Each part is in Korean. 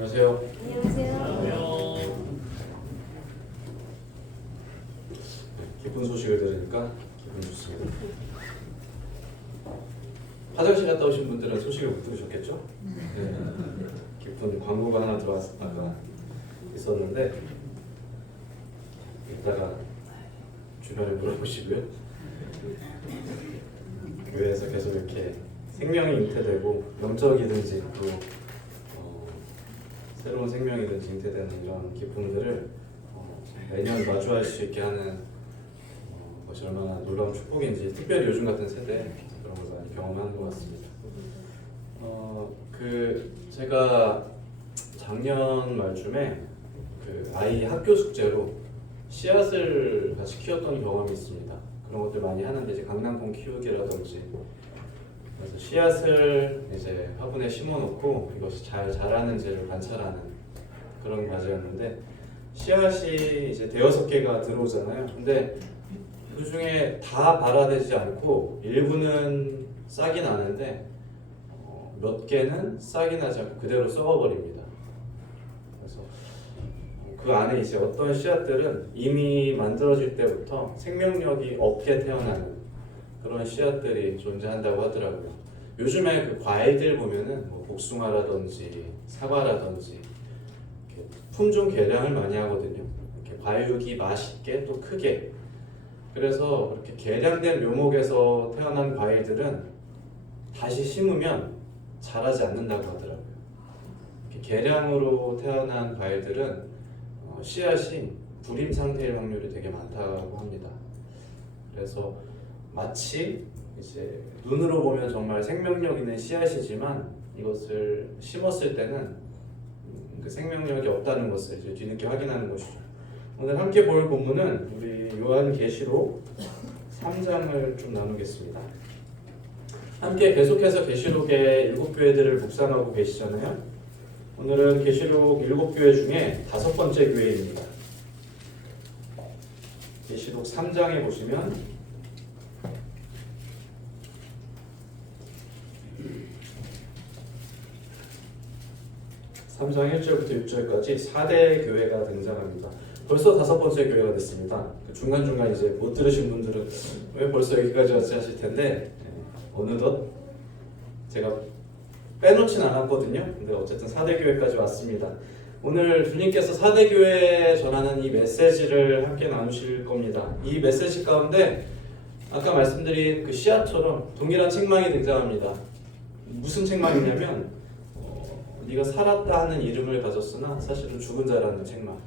안녕하세요. 안녕하세요. 기쁜 소식을 들으니까 기분 좋습니다. 화장실 갔다 오신 분들은 소식을 못 들으셨겠죠? 네. 기쁜 광고가 하나 들어왔다가 있었는데 이따가 주변에 물어보시고요. 교회에서 계속 이렇게 생명이 잉태되고 영적이든지 또 새로운 생명이든지 잉태되는 이런 기쁨들을 매년 마주할 수 있게 하는 것이 얼마나 놀라운 축복인지, 특별히 요즘 같은 세대에 그런 걸 많이 경험하는 것 같습니다. 제가 작년 말쯤에 그 아이 학교 숙제로 씨앗을 같이 키웠던 경험이 있습니다. 그런 것들 많이 하는데, 이제 강낭콩 키우기라든지, 그래서 씨앗을 이제 화분에 심어놓고 이것이 잘 자라는지를 관찰하는 그런 과제였는데, 씨앗이 이제 대여섯 개가 들어오잖아요. 근데 그 중에 다 발화되지 않고 일부는 싹이 나는데 몇 개는 싹이 나지 않고 그대로 썩어버립니다. 그래서 그 안에 이제 어떤 씨앗들은 이미 만들어질 때부터 생명력이 없게 태어나는 그런 씨앗들이 존재한다고 하더라고요. 요즘에 그 과일들 보면은 뭐 복숭아라든지 사과라든지 이렇게 품종 개량을 많이 하거든요. 이렇게 과육이 맛있게 또 크게. 그래서 이렇게 개량된 묘목에서 태어난 과일들은 다시 심으면 자라지 않는다고 하더라고요. 이렇게 개량으로 태어난 과일들은 씨앗이 불임 상태일 확률이 되게 많다고 합니다. 그래서 마치 이제 눈으로 보면 정말 생명력 있는 씨앗이지만 이것을 심었을 때는 그 생명력이 없다는 것을 이제 뒤늦게 확인하는 것이죠. 오늘 함께 볼 본문은 우리 요한계시록 3장을 좀 나누겠습니다. 함께 계속해서 계시록의 7교회들을 묵상하고 계시잖아요. 오늘은 계시록 7교회 중에 5번째 교회입니다. 계시록 3장에 보시면 3장 1절부터 6절까지 4대 교회가 등장합니다. 벌써 5번째 교회가 됐습니다. 중간중간 이제 못 들으신 분들은 왜 벌써 여기까지 왔지 하실 텐데, 어느덧 제가 빼놓진 않았거든요. 근데 어쨌든 4대 교회까지 왔습니다. 오늘 주님께서 4대 교회에 전하는 이 메시지를 함께 나누실 겁니다. 이 메시지 가운데 아까 말씀드린 그 씨앗처럼 동일한 책망이 등장합니다. 무슨 책망이냐면 네가 살았다 하는 이름을 가졌으나 사실은 죽은 자라는 책망.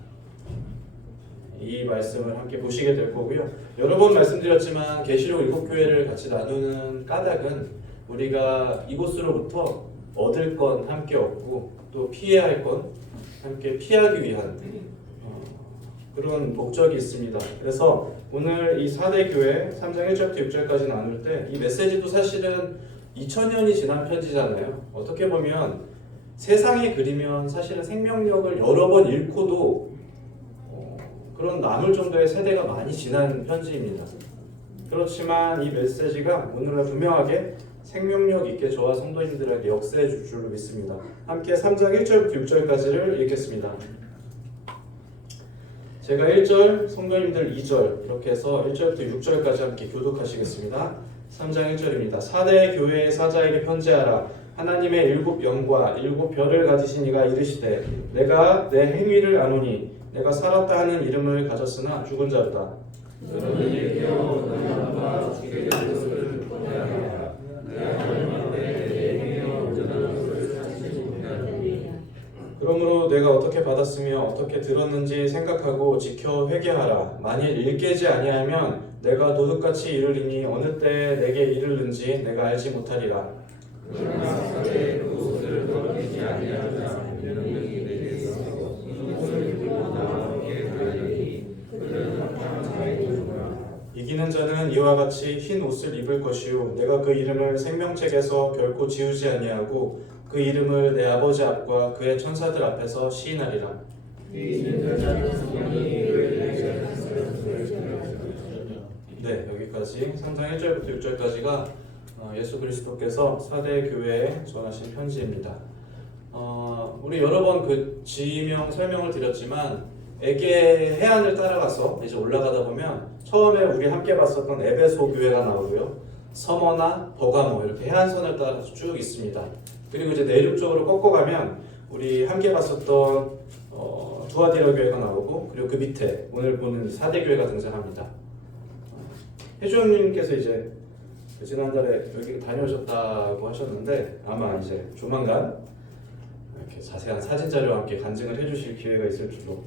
이 말씀을 함께 보시게 될 거고요. 여러 번 말씀드렸지만 계시록 7교회를 같이 나누는 까닭은 우리가 이곳으로부터 얻을 건 함께 얻고 또 피해야 할 건 함께 피하기 위한 그런 목적이 있습니다. 그래서 오늘 이 4대 교회 3장 1절부터 6절까지 나눌 때 이 메시지도 사실은 2000년이 지난 편지잖아요. 어떻게 보면 세상에 그리면 사실은 생명력을 여러 번 잃고도 그런 남을 정도의 세대가 많이 지난 편지입니다. 그렇지만 이 메시지가 오늘날 분명하게 생명력 있게 저와 성도님들에게 역사해 줄 줄로 믿습니다. 함께 3장 1절부터 6절까지를 읽겠습니다. 제가 1절, 성도님들 2절 이렇게 해서 1절부터 6절까지 함께 교독하시겠습니다. 3장 1절입니다. 4대 교회의 사자에게 편지하라. 하나님의 7 영과 7 별을 가지신 이가 이르시되 내가 내 행위를 아노니 내가 살았다 하는 이름을 가졌으나 죽은 자로다. 그러므로 내가 어떻게 받았으며 어떻게 들었는지 생각하고 지켜 회개하라. 만일 일깨지 아니하면 내가 도둑같이 이르리니 어느 때 내게 이르는지 내가 알지 못하리라. 그러나 사대 그곳을 더럽히지 아니하는 자 명령이 내게 있어 이곳을 들고 나와 함께 가리니 그들은 합당한 자이니라. 이기는 자는 이와 같이 흰 옷을 입을 것이요 내가 그 이름을 생명책에서 결코 지우지 아니하고 그 이름을 내 아버지 앞과 그의 천사들 앞에서 시인하리라. 네, 여기까지 3장 1절부터 6절까지가 예수 그리스도께서 4대 교회에 전하신 편지입니다. 우리 여러 번 그 지명 설명을 드렸지만 에게 해안을 따라가서 이제 올라가다 보면 처음에 우리 함께 봤었던 에베소 교회가 나오고요. 서머나 버가모 이렇게 해안선을 따라서 쭉 있습니다. 그리고 이제 내륙쪽으로 꺾어가면 우리 함께 봤었던 두아디라 교회가 나오고 그리고 그 밑에 오늘 보는 4대 교회가 등장합니다. 혜주님께서 이제 지난달에 여기 다녀오셨다고 하셨는데 아마 이제 조만간 이렇게 자세한 사진 자료와 함께 간증을 해주실 기회가 있을 줄로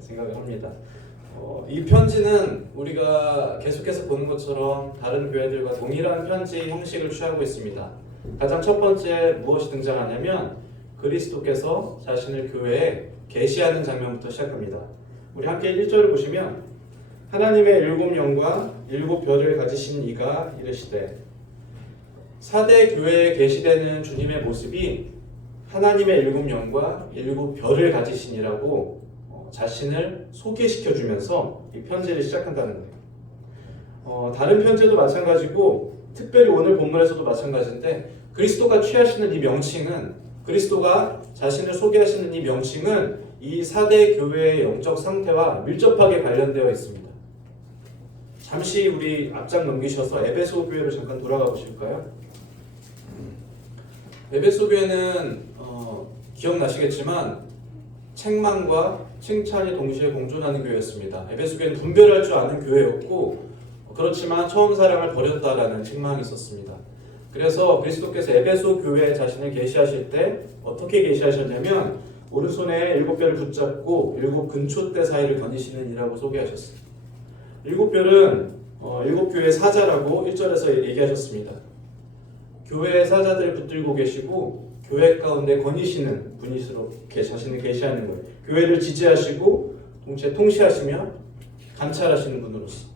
생각을 합니다. 이 편지는 우리가 계속해서 보는 것처럼 다른 교회들과 동일한 편지 형식을 취하고 있습니다. 가장 첫 번째 무엇이 등장하냐면 그리스도께서 자신을 교회에 계시하는 장면부터 시작합니다. 우리 함께 1절을 보시면 하나님의 일곱 영과 일곱 별을 가지신 이가 이르시되 4대 교회에 계시되는 주님의 모습이 하나님의 일곱 영과 일곱 별을 가지신 이라고 자신을 소개시켜 주면서 이 편지를 시작한다는 거예요. 다른 편지도 마찬가지고 특별히 오늘 본문에서도 마찬가지인데 그리스도가 취하시는 이 명칭은 그리스도가 자신을 소개하시는 이 명칭은 이 4대 교회의 영적 상태와 밀접하게 관련되어 있습니다. 잠시 우리 앞장 넘기셔서 에베소 교회를 잠깐 돌아가 보실까요? 에베소 교회는 기억나시겠지만 책망과 칭찬이 동시에 공존하는 교회였습니다. 에베소 교회는 분별할 줄 아는 교회였고 그렇지만 처음 사랑을 버렸다라는 책망이 있었습니다. 그래서 그리스도께서 에베소 교회에 자신을 계시하실 때 어떻게 계시하셨냐면 오른손에 7별을 붙잡고 7 근초대 사이를 거니시는 이라고 소개하셨어요. 7별은 7교회의 사자라고 1절에서 얘기하셨습니다. 교회의 사자들을 붙들고 계시고 교회 가운데 거니시는 분이시로 자신을 계시하는 거예요. 교회를 지지하시고 동시에 통치하시며 감찰하시는 분으로서.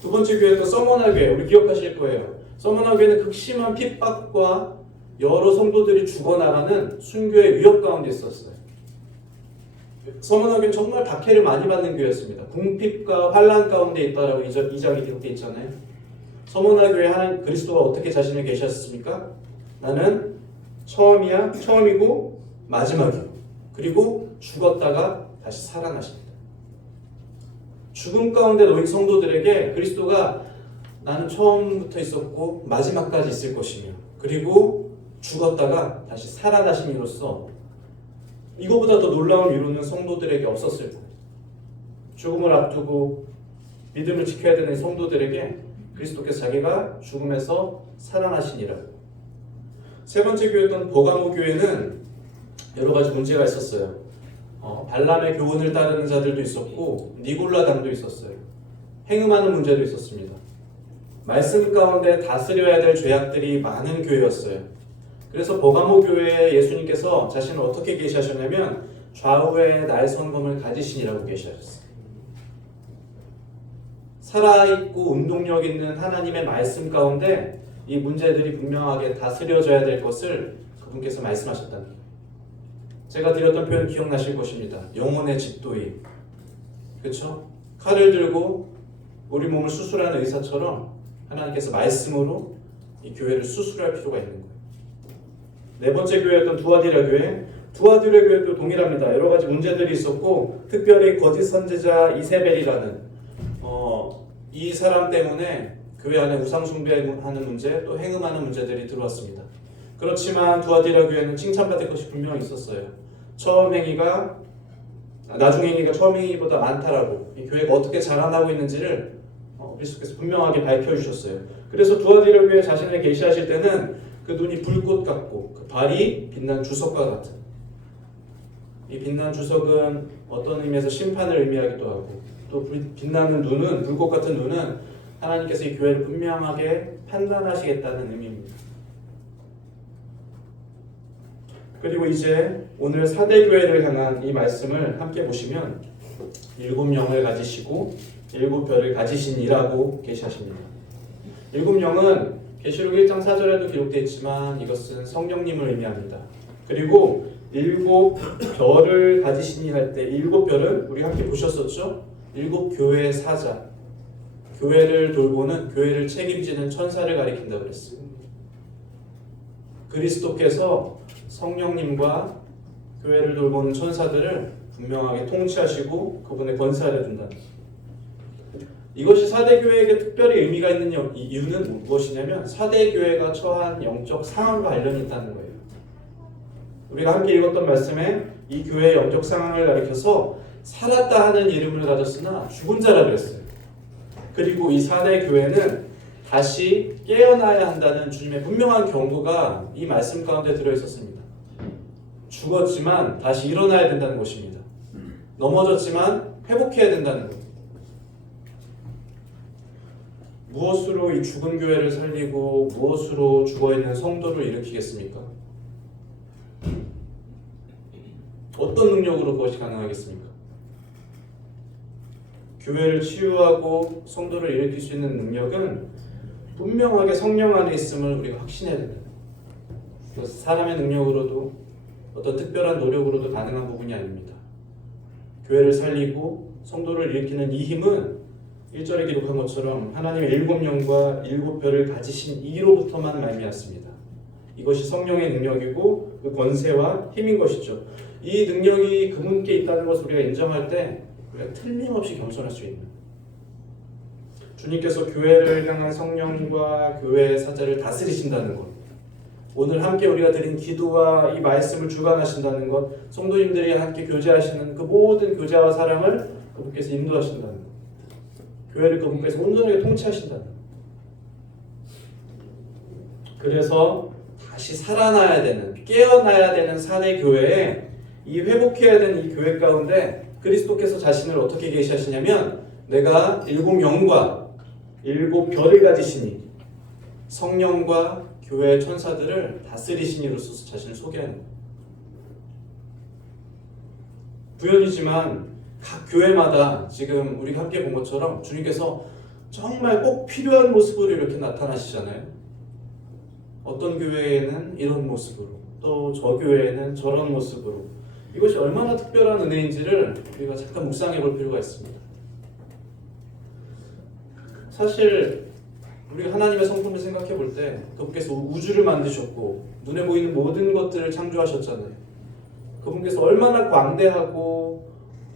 두 번째 교회도 서머나 교회, 우리 기억하실 거예요. 서머나 교회는 극심한 핍박과 여러 성도들이 죽어나가는 순교의 위협 가운데 있었어요. 서머나 교회는 정말 박해를 많이 받는 교회였습니다. 궁핍과 환란 가운데 있다라고 2장에 기록되어 있잖아요. 서머나 교회 하나님 그리스도가 어떻게 자신을 계셨습니까? 나는 처음이고 마지막이고 그리고 죽었다가 다시 살아나십니다. 죽음 가운데 놓인 성도들에게 그리스도가 나는 처음부터 있었고 마지막까지 있을 것이며 그리고 죽었다가 다시 살아나심으로써 이거보다 더 놀라운 위로는 성도들에게 없었을 거예요. 죽음을 앞두고 믿음을 지켜야 되는 성도들에게 그리스도께서 자기가 죽음에서 살아나시니라고. 세 번째 교회였던 버가모 교회는 여러 가지 문제가 있었어요. 발람의 교훈을 따르는 자들도 있었고 니골라당도 있었어요. 행음하는 문제도 있었습니다. 말씀 가운데 다스려야 될 죄악들이 많은 교회였어요. 그래서 버가모 교회에 예수님께서 자신을 어떻게 계시하셨냐면 좌우에 날성검을 가지시니라고 계시하셨어요. 살아있고 운동력 있는 하나님의 말씀 가운데 이 문제들이 분명하게 다스려져야 될 것을 그분께서 말씀하셨다는 거예요. 제가 드렸던 표현 기억나실 것입니다. 영혼의 집도인. 그렇죠? 칼을 들고 우리 몸을 수술하는 의사처럼 하나님께서 말씀으로 이 교회를 수술할 필요가 있는 거예요. 네 번째 교회였던 두아디라 교회. 두아디라 교회도 동일합니다. 여러 가지 문제들이 있었고 특별히 거짓 선지자 이세벨이라는 이 사람 때문에 교회 안에 우상 숭배하는 문제 또 행음하는 문제들이 들어왔습니다. 그렇지만 두아디라 교회는 칭찬받을 것이 분명히 있었어요. 나중 행위가 처음 행위보다 많다라고 이 교회가 어떻게 자라나고 있는지를 그리스도께서 분명하게 밝혀주셨어요. 그래서 두아디라 교회 자신을 계시하실 때는 그 눈이 불꽃 같고 그 발이 빛난 주석과 같은 이 빛난 주석은 어떤 의미에서 심판을 의미하기도 하고 또 빛나는 눈은 불꽃 같은 눈은 하나님께서 이 교회를 분명하게 판단하시겠다는 의미입니다. 그리고 이제 오늘 4대 교회를 향한 이 말씀을 함께 보시면 7 영을 가지시고 7 별을 가지신 이라고 계시하십니다. 7 영은 계시록 1장 4절에도 기록되어 있지만 이것은 성령님을 의미합니다. 그리고 7 별을 가지시니 할 때 7 별은 우리 함께 보셨었죠? 7 교회의 사자, 교회를 돌보는 교회를 책임지는 천사를 가리킨다고 그랬어요. 그리스도께서 성령님과 교회를 돌보는 천사들을 분명하게 통치하시고 그분의 권세를 준다. 이것이 사대교회에게 특별히 의미가 있는 이유는 무엇이냐면 사대교회가 처한 영적 상황과 관련이 있다는 거예요. 우리가 함께 읽었던 말씀에 이 교회의 영적 상황을 가리켜서 살았다 하는 이름을 가졌으나 죽은 자라 그랬어요. 그리고 이 사대교회는 다시 깨어나야 한다는 주님의 분명한 경고가 이 말씀 가운데 들어있었습니다. 죽었지만 다시 일어나야 된다는 것입니다. 넘어졌지만 회복해야 된다는 것. 무엇으로 이 죽은 교회를 살리고 무엇으로 죽어있는 성도를 일으키겠습니까? 어떤 능력으로 그것이 가능하겠습니까? 교회를 치유하고 성도를 일으킬 수 있는 능력은 분명하게 성령 안에 있음을 우리가 확신해야 됩니다. 사람의 능력으로도 어떤 특별한 노력으로도 가능한 부분이 아닙니다. 교회를 살리고 성도를 일으키는 이 힘은 1절에 기록한 것처럼 하나님의 7영과 7별을 가지신 이로부터만 말미암습니다. 이것이 성령의 능력이고 그 권세와 힘인 것이죠. 이 능력이 그분께 있다는 것을 우리가 인정할 때 우리가 틀림없이 겸손할 수 있는, 주님께서 교회를 향한 성령과 교회의 사자를 다스리신다는 것, 오늘 함께 우리가 드린 기도와 이 말씀을 주관하신다는 것, 성도님들이 함께 교제하시는 그 모든 교제와 사랑을 그분께서 인도하신다는 것, 교회를 그분께서 온전하게 통치하신다는 것. 그래서 다시 살아나야 되는, 깨어나야 되는 사대 교회에 이 회복해야 되는 이 교회 가운데 그리스도께서 자신을 어떻게 계시하시냐면 내가 7영과 7별을 가지시니 성령과 교회의 천사들을 다스리시니로서 자신을 소개하는 거예요. 부연이지만 각 교회마다 지금 우리가 함께 본 것처럼 주님께서 정말 꼭 필요한 모습으로 이렇게 나타나시잖아요. 어떤 교회에는 이런 모습으로, 또 저 교회에는 저런 모습으로. 이것이 얼마나 특별한 은혜인지를 우리가 잠깐 묵상해 볼 필요가 있습니다. 사실 우리가 하나님의 성품을 생각해 볼 때 그분께서 우주를 만드셨고 눈에 보이는 모든 것들을 창조하셨잖아요. 그분께서 얼마나 광대하고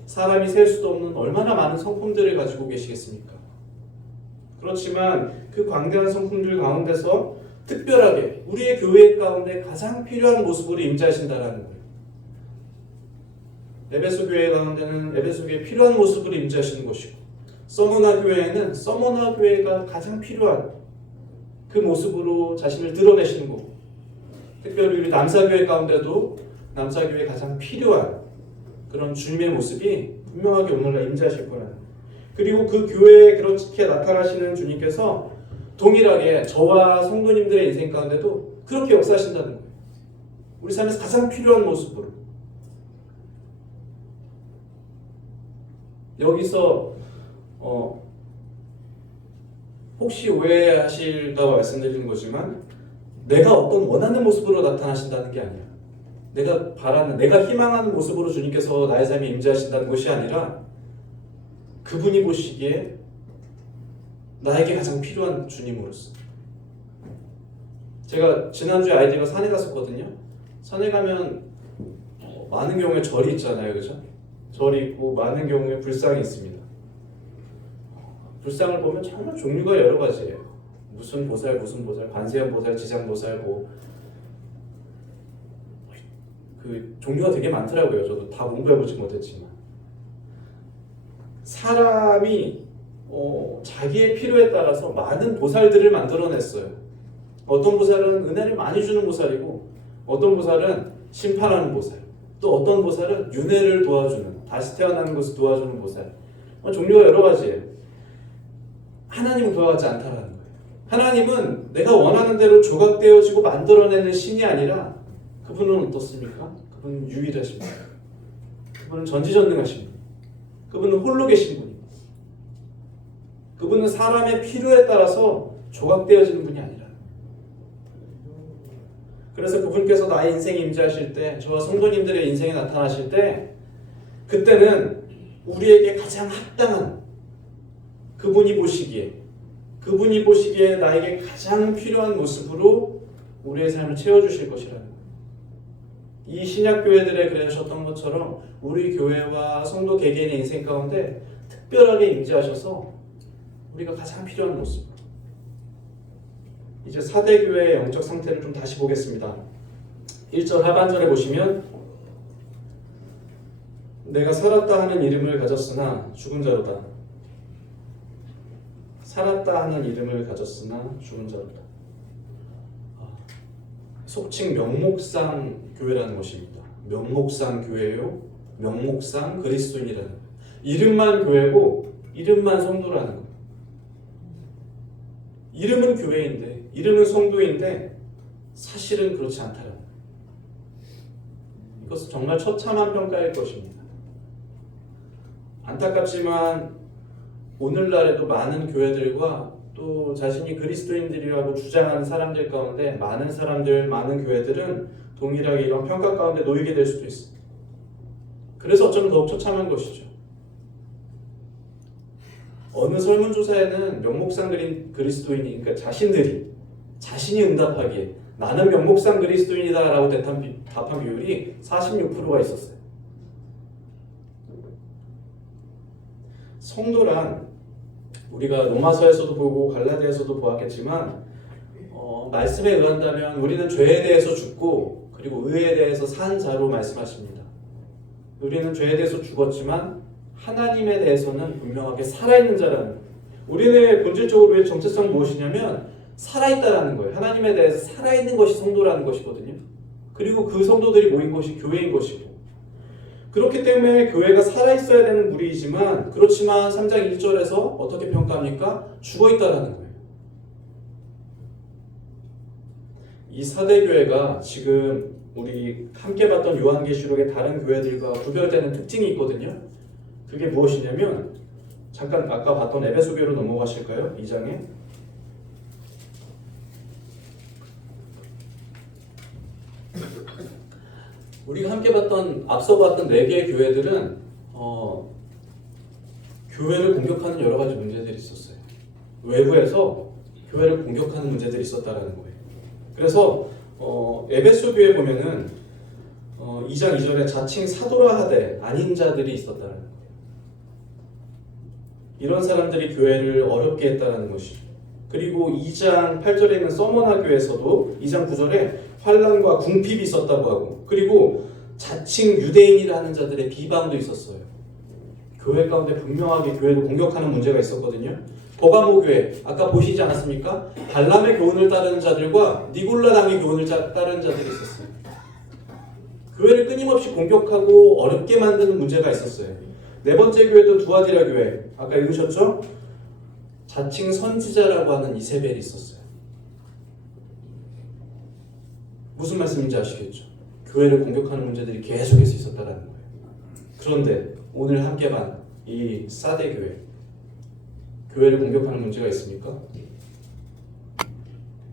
사람이 셀 수도 없는 얼마나 많은 성품들을 가지고 계시겠습니까? 그렇지만 그 광대한 성품들 가운데서 특별하게 우리의 교회 가운데 가장 필요한 모습으로 임재하신다라는 거예요. 에베소 교회 가운데는 에베소 교회에 필요한 모습으로 임재하시는 것이고, 서머나 교회에는 서머나 교회가 가장 필요한 그 모습으로 자신을 드러내시는 거고, 특별히 우리 남사교회 가운데도 남사교회에 가장 필요한 그런 주님의 모습이 분명하게 오늘날 임재하실 거라는 거예요. 그리고 그 교회에 그렇게 나타나시는 주님께서 동일하게 저와 성도님들의 인생 가운데도 그렇게 역사하신다는 거예요. 우리 삶에서 가장 필요한 모습으로. 여기서 혹시 오해하실까 말씀드리는 거지만 내가 어떤 원하는 모습으로 나타나신다는 게 아니야. 내가 바라는, 내가 희망하는 모습으로 주님께서 나의 삶에 임재하신다는 것이 아니라 그분이 보시기에 나에게 가장 필요한 주님으로서. 제가 지난주에 아이들과 산에 갔었거든요. 산에 가면 많은 경우에 절이 있잖아요, 그죠? 절이 있고 많은 경우에 불상이 있습니다. 불상을 보면 정말 종류가 여러 가지예요. 무슨 보살, 관세음 보살, 지장 보살, 그 종류가 되게 많더라고요. 저도 다 공부해보지 못했지만 사람이 자기의 필요에 따라서 많은 보살들을 만들어냈어요. 어떤 보살은 은혜를 많이 주는 보살이고, 어떤 보살은 심판하는 보살, 또 어떤 보살은 윤회를 도와주는, 다시 태어나는 것을 도와주는 보살. 종류가 여러 가지예요. 하나님은 그와 같지 않다라는 거예요. 하나님은 내가 원하는 대로 조각되어지고 만들어내는 신이 아니라 그분은 어떻습니까? 그분은 유일하십니다. 그분은 전지전능하십니다. 그분은 홀로 계신 분입니다. 그분은 사람의 필요에 따라서 조각되어지는 분이 아니라. 그래서 그분께서 나의 인생에 임재하실 때, 저와 성도님들의 인생에 나타나실 때, 그때는 우리에게 가장 합당한, 그분이 보시기에 나에게 가장 필요한 모습으로 우리의 삶을 채워주실 것이라는 거예요. 이 신약교회들에 그러셨던 것처럼 우리 교회와 성도 개개인의 인생 가운데 특별하게 임재하셔서 우리가 가장 필요한 모습. 이제 4대 교회의 영적 상태를 좀 다시 보겠습니다. 1절 하반절에 보시면 내가 살았다 하는 이름을 가졌으나 죽은 자로다. 살았다 하는 이름을 가졌으나 죽은 자로다. 속칭 명목상 교회라는 것입니다. 명목상 교회요. 명목상 그리스도인이라는 거예요. 이름만 교회고 이름만 성도라는 거예요. 이름은 교회인데 이름은 성도인데 사실은 그렇지 않다는 거예요. 이것은 정말 처참한 평가일 것입니다. 안타깝지만 오늘날에도 많은 교회들과 또 자신이 그리스도인들이라고 주장하는 사람들 가운데 많은 사람들, 많은 교회들은 동일하게 이런 평가 가운데 놓이게 될 수도 있습니다. 그래서 어쩌면 더욱 처참한 것이죠. 어느 설문조사에는 명목상 그리스도인이, 그러니까 자신이 응답하기에 나는 명목상 그리스도인이다 라고 답한 비율이 46%가 있었어요. 성도란 우리가 로마서에서도 보고 갈라디아서도 보았겠지만 말씀에 의한다면 우리는 죄에 대해서 죽고 그리고 의에 대해서 산 자로 말씀하십니다. 우리는 죄에 대해서 죽었지만 하나님에 대해서는 분명하게 살아있는 자라는 거예요. 우리는 본질적으로 왜 정체성이 무엇이냐면 살아있다라는 거예요. 하나님에 대해서 살아있는 것이 성도라는 것이거든요. 그리고 그 성도들이 모인 것이 교회인 것이고, 그렇기 때문에 교회가 살아있어야 되는 무리이지만 그렇지만 3장 1절에서 어떻게 평가합니까? 죽어있다라는 거예요. 이 4대 교회가 지금 우리 함께 봤던 요한계시록의 다른 교회들과 구별되는 특징이 있거든요. 그게 무엇이냐면 잠깐 아까 봤던 에베소 교회로 넘어가실까요? 2장에 우리가 함께 봤던 앞서 봤던 4개의 교회들은 교회를 공격하는 여러 가지 문제들이 있었어요. 외부에서 교회를 공격하는 문제들이 있었다라는 거예요. 그래서 에베소 교회 보면은 2장 2절에 자칭 사도라 하되 아닌 자들이 있었다라는 거예요. 이런 사람들이 교회를 어렵게 했다라는 것이죠. 그리고 2장 8절에 있는 서머나 교회에서도 2장 9절에 환난과 궁핍이 있었다고 하고, 그리고 자칭 유대인이라는 자들의 비방도 있었어요. 교회 가운데 분명하게 교회를 공격하는 문제가 있었거든요. 버가모 교회 아까 보시지 않았습니까? 발람의 교훈을 따르는 자들과 니골라당의 교훈을 따르는 자들이 있었어요. 교회를 끊임없이 공격하고 어렵게 만드는 문제가 있었어요. 네 번째 교회도 두아디라 교회 아까 읽으셨죠? 자칭 선지자라고 하는 이세벨이 있었어요. 무슨 말씀인지 아시겠죠? 교회를 공격하는 문제들이 계속해서 있었다는 거예요. 그런데 오늘 함께 반 이 4대 교회를 공격하는 문제가 있습니까?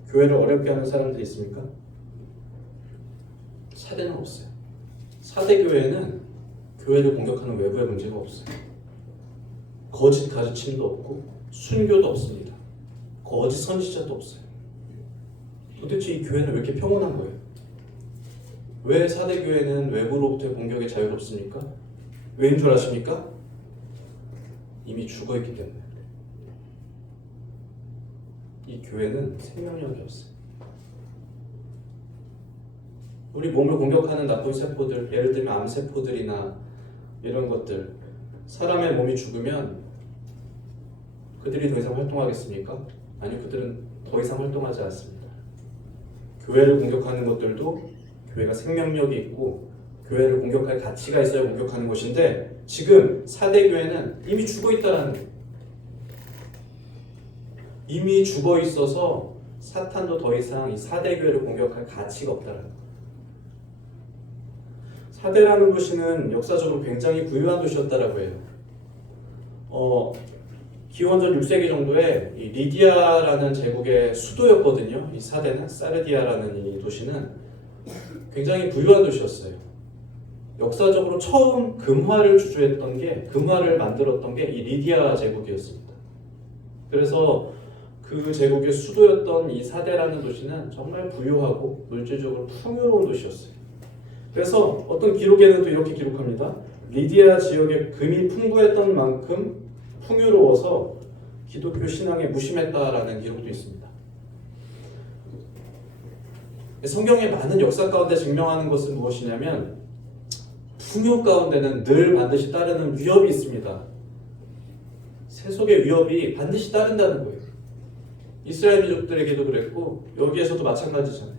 교회를 어렵게 하는 사람들이 있습니까? 4대는 없어요. 4대 교회는 교회를 공격하는 외부의 문제가 없어요. 거짓 가르침도 없고 순교도 없습니다. 거짓 선지자도 없어요. 도대체 이 교회는 왜 이렇게 평온한 거예요? 왜 4대 교회는 외부로부터의 공격에 자유롭습니까? 왜인 줄 아십니까? 이미 죽어있기 때문에. 이 교회는 생명력이 없어요. 우리 몸을 공격하는 나쁜 세포들, 예를 들면 암세포들이나 이런 것들, 사람의 몸이 죽으면 그들이 더 이상 활동하겠습니까? 아니, 그들은 더 이상 활동하지 않습니다. 교회를 공격하는 것들도 교회가 생명력이 있고 교회를 공격할 가치가 있어야 공격하는 것인데, 지금 4대 교회는 이미 죽어 있다는 거예요. 이미 죽어 있어서 사탄도 더 이상 이 4대 교회를 공격할 가치가 없다는 거예요. 4대라는 도시는 역사적으로 굉장히 부유한 도시였다라고 해요. 기원전 6세기 정도에 이 리디아라는 제국의 수도였거든요. 이 4대는 사르디아라는 이 도시는 굉장히 부유한 도시였어요. 역사적으로 처음 금화를 주주했던 게, 금화를 만들었던 게 이 리디아 제국이었습니다. 그래서 그 제국의 수도였던 이 사대라는 도시는 정말 부유하고 물질적으로 풍요로운 도시였어요. 그래서 어떤 기록에는 또 이렇게 기록합니다. 리디아 지역에 금이 풍부했던 만큼 풍요로워서 기독교 신앙에 무심했다라는 기록도 있습니다. 성경의 많은 역사 가운데 증명하는 것은 무엇이냐면 풍요 가운데는 늘 반드시 따르는 위협이 있습니다. 세속의 위협이 반드시 따른다는 거예요. 이스라엘 민족들에게도 그랬고 여기에서도 마찬가지잖아요.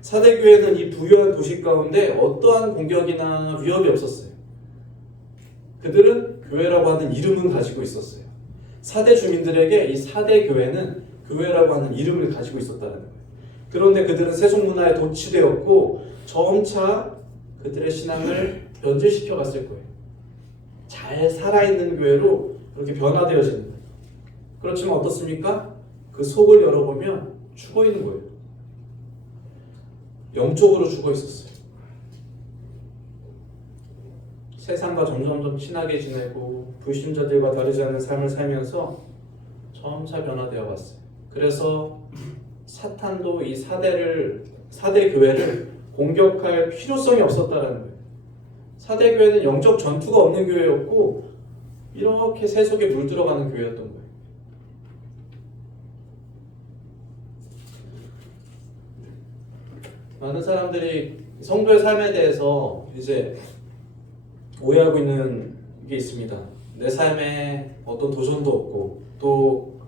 사대교회는 이 부유한 도시 가운데 어떠한 공격이나 위협이 없었어요. 그들은 교회라고 하는 이름은 가지고 있었어요. 사대 주민들에게 이 사대교회는 교회라고 하는 이름을 가지고 있었다는 거예요. 그런데 그들은 세속 문화에 도취되었고 점차 그들의 신앙을 변질시켜 갔을 거예요. 잘 살아있는 교회로 그렇게 변화되어지는 거예요. 그렇지만 어떻습니까? 그 속을 열어보면 죽어있는 거예요. 영적으로 죽어있었어요. 세상과 점점 친하게 지내고 불신자들과 다르지 않은 삶을 살면서 점차 변화되어 갔어요. 그래서 사탄도 이 사대 교회를 공격할 필요성이 없었다라는 거예요. 사대 교회는 영적 전투가 없는 교회였고 이렇게 세속에 물들어가는 교회였던 거예요. 많은 사람들이 성도의 삶에 대해서 이제 오해하고 있는 게 있습니다. 내 삶에 어떤 도전도 없고 또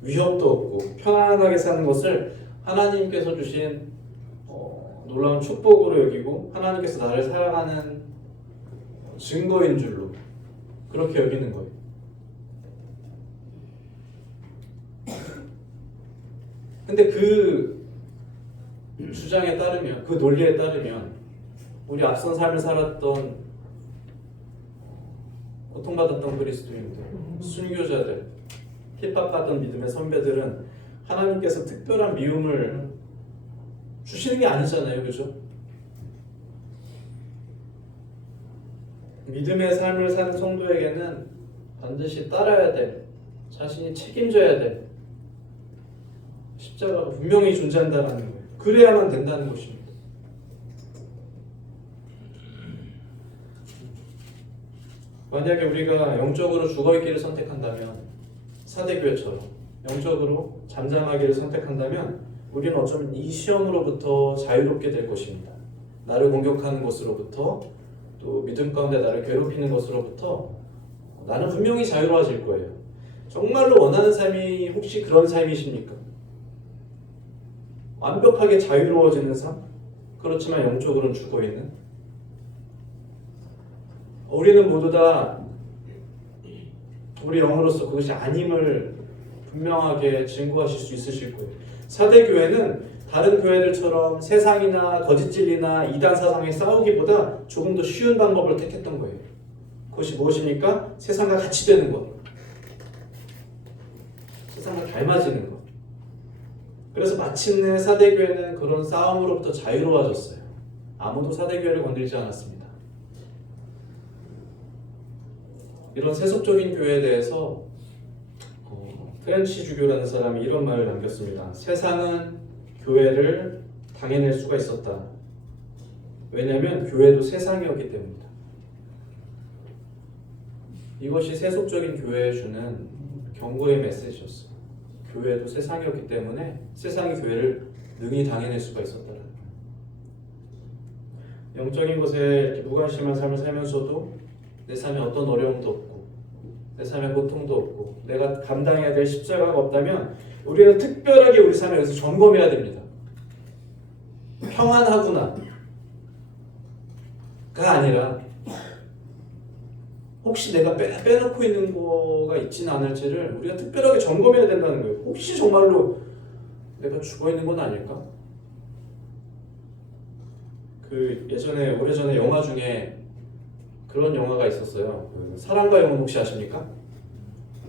위협도 없고 편안하게 사는 것을 하나님께서 주신 놀라운 축복으로 여기고 하나님께서 나를 사랑하는 증거인 줄로 그렇게 여기는 거예요. 근데 그 주장에 따르면, 그 논리에 따르면 우리 앞선 삶을 살았던 고통받았던 그리스도인들, 순교자들, 핍박받던 믿음의 선배들은 하나님께서 특별한 미움을 주시는 게 아니잖아요. 그죠? 믿음의 삶을 사는 성도에게는 반드시 따라야 될, 자신이 책임져야 될 십자가가 분명히 존재한다는 거예요. 그래야만 된다는 것입니다. 만약에 우리가 영적으로 죽어있기를 선택한다면, 사대교회처럼 영적으로 잠잠하기를 선택한다면 우리는 어쩌면 이 시험으로부터 자유롭게 될 것입니다. 나를 공격하는 것으로부터 또 믿음 가운데 나를 괴롭히는 것으로부터 나는 분명히 자유로워질 거예요. 정말로 원하는 삶이 혹시 그런 삶이십니까? 완벽하게 자유로워지는 삶? 그렇지만 영적으로는 죽어있는? 우리는 모두 다 우리 영으로서 그것이 아님을 분명하게 증거하실 수 있으실 거예요. 사대교회는 다른 교회들처럼 세상이나 거짓 진리나 이단 사상에 싸우기보다 조금 더 쉬운 방법을 택했던 거예요. 그것이 무엇입니까? 세상과 같이 되는 것. 세상과 닮아지는 것. 그래서 마침내 사대교회는 그런 싸움으로부터 자유로워졌어요. 아무도 사대교회를 건들지 않았습니다. 이런 세속적인 교회에 대해서 프렌치 주교라는 사람이 이런 말을 남겼습니다. 세상은 교회를 당해낼 수가 있었다. 왜냐하면 교회도 세상이었기 때문이다. 이것이 세속적인 교회에 주는 경고의 메시지였어요. 교회도 세상이었기 때문에 세상이 교회를 능히 당해낼 수가 있었다는 거예요. 영적인 것에 이렇게 무관심한 삶을 살면서도 내 삶에 어떤 어려움도 없고 내 삶에 고통도 없고 내가 감당해야 될 십자가가 없다면 우리는 특별하게 우리 삶에 여기서 점검해야 됩니다. 평안하구나 가 아니라 혹시 내가 빼놓고 있는 거가 있지는 않을지를 우리가 특별하게 점검해야 된다는 거예요. 혹시 정말로 내가 죽어있는 건 아닐까? 그 예전에 오래전에 영화 중에 그런 영화가 있었어요. 그 사랑과 영혼 혹시 아십니까?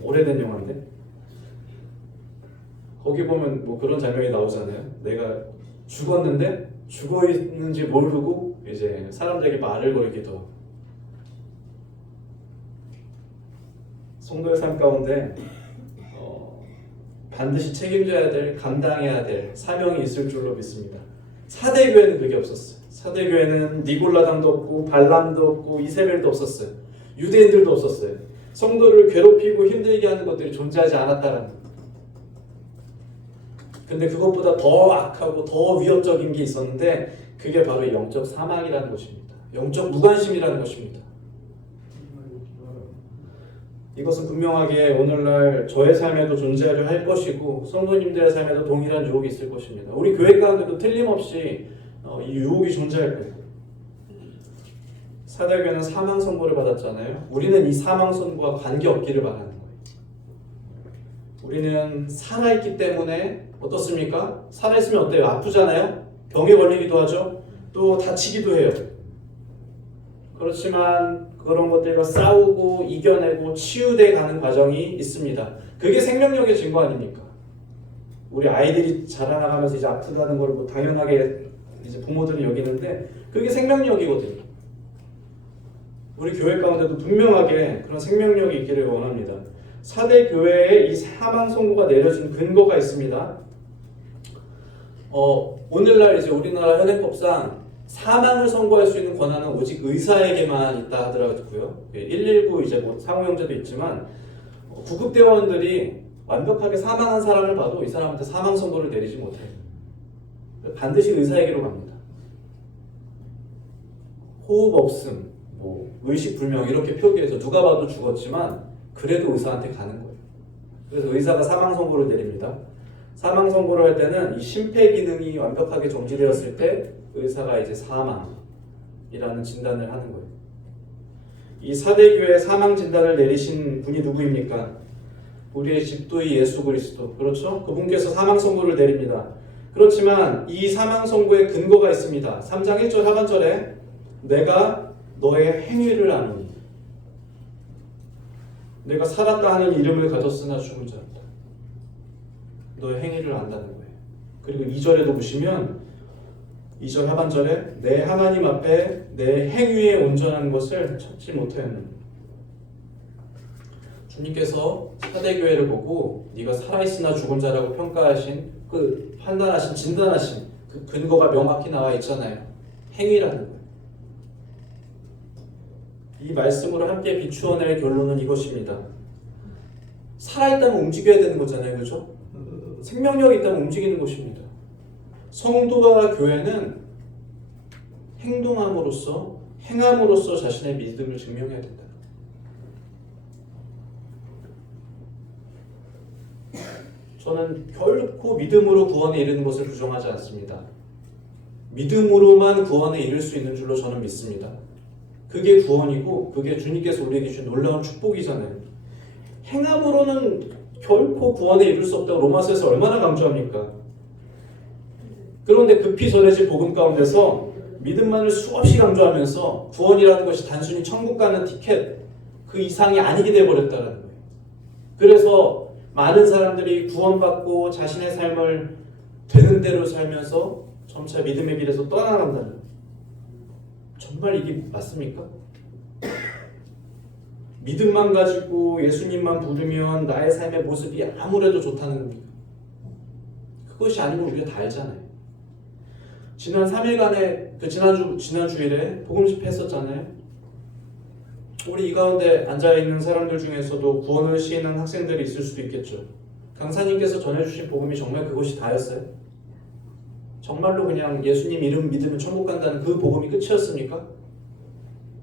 오래된 영화인데 거기 보면 뭐 그런 장면이 나오잖아요. 내가 죽었는데 죽어 있는지 모르고 이제 사람들에게 말을 걸기도 하고. 성도의 삶 가운데 반드시 책임져야 될, 감당해야 될 사명이 있을 줄로 믿습니다. 사대교회는 그게 없었어요. 사대교회는 니골라당도 없고 발람도 없고 이세벨도 없었어요. 유대인들도 없었어요. 성도를 괴롭히고 힘들게 하는 것들이 존재하지 않았다는 거예요. 근데 그것보다 더 악하고 더 위협적인 게 있었는데 그게 바로 영적 사망이라는 것입니다. 영적 무관심이라는 것입니다. 이것은 분명하게 오늘날 저의 삶에도 존재하려 할 것이고 성도님들의 삶에도 동일한 유혹이 있을 것입니다. 우리 교회 가운데도 틀림없이 이 유혹이 존재할 거예요. 사대교회는 사망 선고를 받았잖아요. 우리는 이 사망 선고와 관계없기를 바라는 거예요. 우리는 살아있기 때문에 어떻습니까? 살아있으면 어때요? 아프잖아요? 병에 걸리기도 하죠? 또 다치기도 해요. 그렇지만 그런 것들과 싸우고 이겨내고 치유돼 가는 과정이 있습니다. 그게 생명력의 증거 아닙니까? 우리 아이들이 자라나가면서 이제 아프다는 걸 뭐 당연하게 이제 부모들은 여기는데 그게 생명력이거든요. 우리 교회 가운데도 분명하게 그런 생명력이 있기를 원합니다. 사대 교회에 이 사망 선고가 내려진 근거가 있습니다. 오늘날 이제 우리나라 현행법상 사망을 선고할 수 있는 권한은 오직 의사에게만 있다 하더라고요. 119 이제 뭐 상호형제도 있지만 구급대원들이 완벽하게 사망한 사람을 봐도 이 사람한테 사망 선고를 내리지 못해요. 반드시 의사에게로 갑니다. 호흡 없음, 뭐 의식 불명 이렇게 표기해서 누가 봐도 죽었지만 그래도 의사한테 가는 거예요. 그래서 의사가 사망 선고를 내립니다. 사망 선고를 할 때는 이 심폐 기능이 완벽하게 정지되었을 때 의사가 이제 사망이라는 진단을 하는 거예요. 이 사대교회 사망 진단을 내리신 분이 누구입니까? 우리의 집도의 예수 그리스도. 그렇죠? 그분께서 사망 선고를 내립니다. 그렇지만 이 사망 선고에 근거가 있습니다. 3장 1절 하반절에 내가 너의 행위를 아노니 내가 살았다 하는 이름을 가졌으나 죽은 자였다. 너의 행위를 안다는 거예요. 그리고 2절에도 보시면 2절 하반절에 내 하나님 앞에 내 행위에 온전한 것을 찾지 못하였느니 주님께서 사대교회를 보고 네가 살아있으나 죽은 자라고 평가하신 그 판단하신 진단하신 그 근거가 명확히 나와 있잖아요. 행위라는 거예요. 이 말씀으로 함께 비추어낼 결론은 이것입니다. 살아있다면 움직여야 되는 거잖아요. 그렇죠? 생명력이 있다면 움직이는 것입니다. 성도와 교회는 행동함으로써 행함으로써 자신의 믿음을 증명해야 된다. 저는 결코 믿음으로 구원에 이르는 것을 부정하지 않습니다. 믿음으로만 구원에 이를 수 있는 줄로 저는 믿습니다. 그게 구원이고 그게 주님께서 우리에게 주신 놀라운 축복이잖아요. 행함으로는 결코 구원에 이룰 수 없다고 로마서에서 얼마나 강조합니까? 그런데 급히 전해질 복음 가운데서 믿음만을 수없이 강조하면서 구원이라는 것이 단순히 천국 가는 티켓 그 이상이 아니게 되어버렸다는 거예요. 그래서 많은 사람들이 구원받고 자신의 삶을 되는 대로 살면서 점차 믿음의 길에서 떠나간다는 거예요. 정말 이게 맞습니까? 믿음만 가지고 예수님만 부르면 나의 삶의 모습이 아무래도 좋다는 겁니다. 그것이 아니면 우리가 다 알잖아요. 지난 3일간의 지난 주일에 복음 집회 했었잖아요. 우리 이 가운데 앉아있는 사람들 중에서도 구원을 시인한 학생들이 있을 수도 있겠죠. 강사님께서 전해주신 복음이 정말 그것이 다였어요? 정말로 그냥 예수님 이름 믿으면 천국 간다는 그 복음이 끝이었습니까?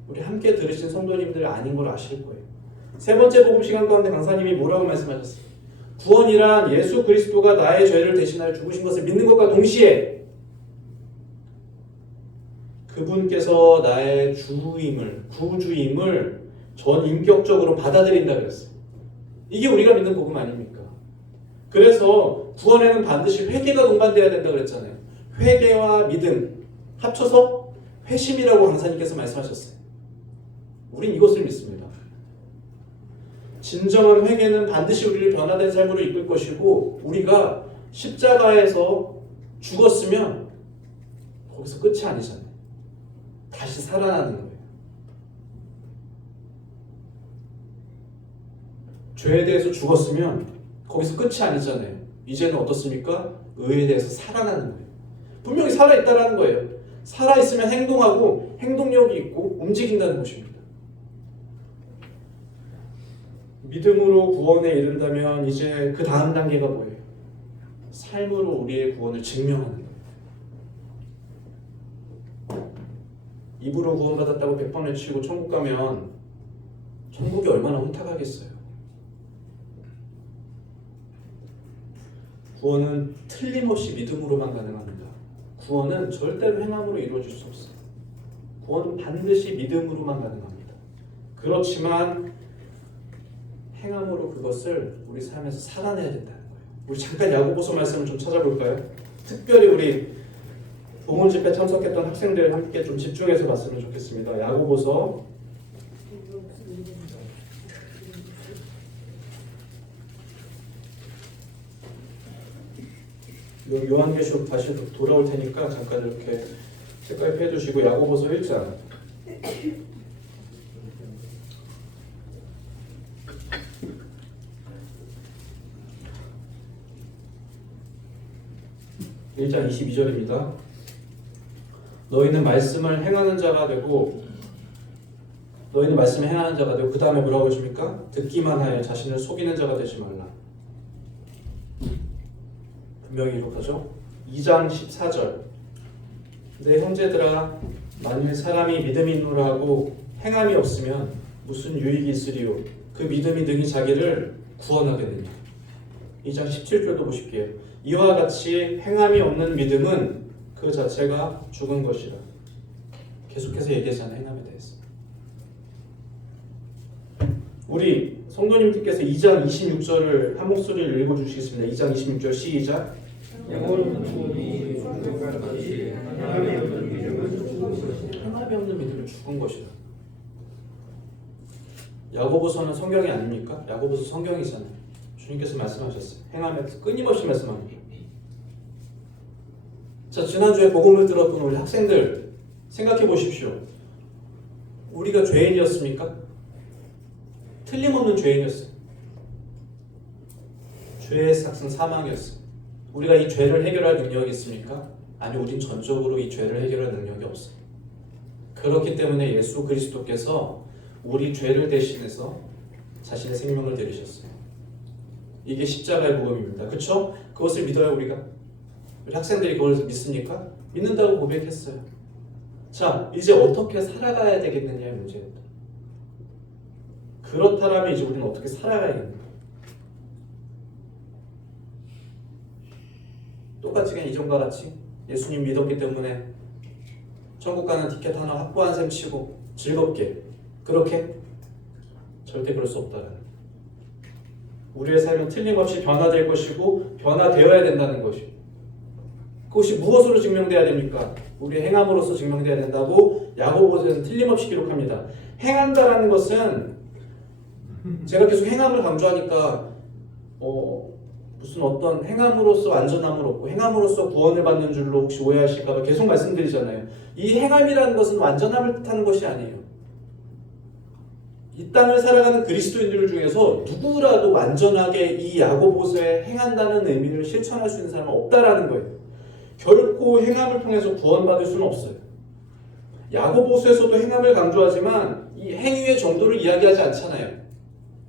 우리 함께 들으신 성도님들 아닌 걸 아실 거예요. 세 번째 복음 시간 가운데 강사님이 뭐라고 말씀하셨어요? 구원이란 예수 그리스도가 나의 죄를 대신하여 죽으신 것을 믿는 것과 동시에 그분께서 나의 주임을, 구주임을 전인격적으로 받아들인다 그랬어요. 이게 우리가 믿는 복음 아닙니까? 그래서 구원에는 반드시 회개가 동반돼야 된다 그랬잖아요. 회개와 믿음 합쳐서 회심이라고 강사님께서 말씀하셨어요. 우린 이것을 믿습니다. 진정한 회개는 반드시 우리를 변화된 삶으로 이끌 것이고 우리가 십자가에서 죽었으면 거기서 끝이 아니잖아요. 다시 살아나는 거예요. 죄에 대해서 죽었으면 거기서 끝이 아니잖아요. 이제는 어떻습니까? 의에 대해서 살아나는 거예요. 분명히 살아있다라는 거예요. 살아있으면 행동하고 행동력이 있고 움직인다는 것입니다. 믿음으로 구원에 이른다면 이제 그 다음 단계가 뭐예요? 삶으로 우리의 구원을 증명하는 거예요. 입으로 구원받았다고 100번 외치고 천국 가면 천국이 얼마나 혼탁하겠어요. 구원은 틀림없이 믿음으로만 가능합니다. 구원은 절대로 행함으로 이루어질 수 없어요. 구원은 반드시 믿음으로만 가능합니다. 그렇지만 행함으로 그것을 우리 삶에서 살아내야 된다는 거예요. 우리 잠깐 야고보서 말씀을 좀 찾아볼까요? 특별히 우리 복음 집회 참석했던 학생들 함께 좀 집중해서 봤으면 좋겠습니다. 야고보서 5장 요한계시록 다시 돌아올 테니까 잠깐 이렇게 색깔표 해두시고 야고보서 1장 1장 22절입니다. 너희는 말씀을 행하는 자가 되고 너희는 말씀을 행하는 자가 되고 그 다음에 뭐라고 하십니까? 듣기만 하여 자신을 속이는 자가 되지 말라. 분명히 기록하죠. 2장 14절 내 형제들아 만일 사람이 믿음이 있노라 하고 행함이 없으면 무슨 유익이 있으리요 그 믿음이 능히 자기를 구원하겠느냐. 2장 17절도 보실게요. 이와 같이 행함이 없는 믿음은 그 자체가 죽은 것이라. 계속해서 얘기하잖아요. 행함에 대해서. 우리 성도님들께서 2장 26절을 한 목소리를 읽어주시겠습니다. 2장 26절 시작. 영원한 구원이 죽은 것이 행함이 없는 믿음은 죽은 것이라. 행함이 없는 믿음은 죽은 것이라. 야고보서는 성경이 아닙니까? 야고보서 성경이잖아요. 주님께서 말씀하셨어요. 행함에 끊임없이 말씀합니다. 자, 지난주에 복음을 들었던 우리 학생들 생각해 보십시오. 우리가 죄인이었습니까? 틀림없는 죄인이었어요. 죄의 삭은 사망이었어요. 우리가 이 죄를 해결할 능력이 있습니까? 아니, 우린 전적으로 이 죄를 해결할 능력이 없어요. 그렇기 때문에 예수 그리스도께서 우리 죄를 대신해서 자신의 생명을 드리셨어요. 이게 십자가의 복음입니다. 그렇죠? 그것을 믿어요, 우리가? 우리 학생들이 그걸 믿습니까? 믿는다고 고백했어요. 자, 이제 어떻게 살아가야 되겠느냐의 문제입니다. 그렇다면 이제 우리는 어떻게 살아가야겠는가? 똑같이 그냥 이전과 같이 예수님 믿었기 때문에 천국 가는 티켓 하나 확보한 셈 치고 즐겁게 그렇게? 절대 그럴 수 없다는 거예요. 우리의 삶은 틀림없이 변화될 것이고 변화되어야 된다는 것이에요. 그것이 무엇으로 증명돼야 됩니까? 우리의 행함으로써 증명돼야 된다고 야고보서에서 틀림없이 기록합니다. 행한다라는 것은 제가 계속 행함을 강조하니까 무슨 어떤 행함으로써 완전함을 얻고 행함으로써 구원을 받는 줄로 혹시 오해하실까 봐 계속 말씀드리잖아요. 이 행함이라는 것은 완전함을 뜻하는 것이 아니에요. 이 땅을 살아가는 그리스도인들 중에서 누구라도 완전하게 이 야고보서에 행한다는 의미를 실천할 수 있는 사람은 없다라는 거예요. 결코 행함을 통해서 구원받을 수는 없어요. 야고보서에서도 행함을 강조하지만 이 행위의 정도를 이야기하지 않잖아요.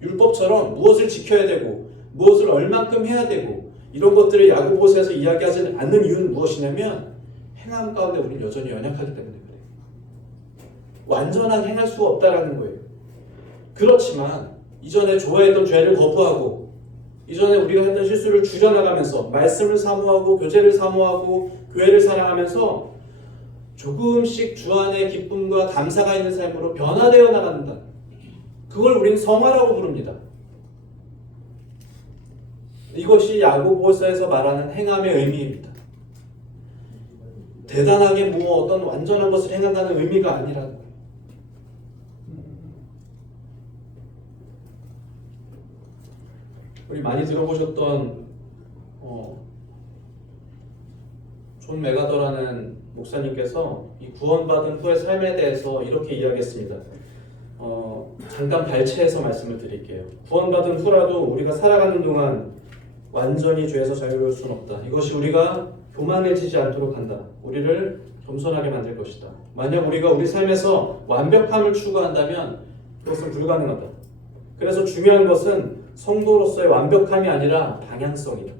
율법처럼 무엇을 지켜야 되고 무엇을 얼만큼 해야 되고 이런 것들을 야고보서에서 이야기하지 않는 이유는 무엇이냐면 행함 가운데 우리는 여전히 연약하기 때문에 그래요. 완전하게 행할 수가 없다라는 거예요. 그렇지만 이전에 좋아했던 죄를 거부하고 이전에 우리가 했던 실수를 줄여나가면서 말씀을 사모하고 교제를 사모하고 교회를 사랑하면서 조금씩 주 안에 기쁨과 감사가 있는 삶으로 변화되어 나간다. 그걸 우리는 성화라고 부릅니다. 이것이 야고보서에서 말하는 행함의 의미입니다. 대단하게 어떤 완전한 것을 행한다는 의미가 아니라는 거예요. 우리 많이 들어보셨던 존 메가더라는 목사님께서 이 구원받은 후의 삶에 대해서 이렇게 이야기했습니다. 잠깐 발췌해서 말씀을 드릴게요. 구원받은 후라도 우리가 살아가는 동안 완전히 죄에서 자유로울 수는 없다. 이것이 우리가 교만해지지 않도록 한다. 우리를 겸손하게 만들 것이다. 만약 우리가 우리 삶에서 완벽함을 추구한다면 그것은 불가능하다. 그래서 중요한 것은 성도로서의 완벽함이 아니라 방향성이다.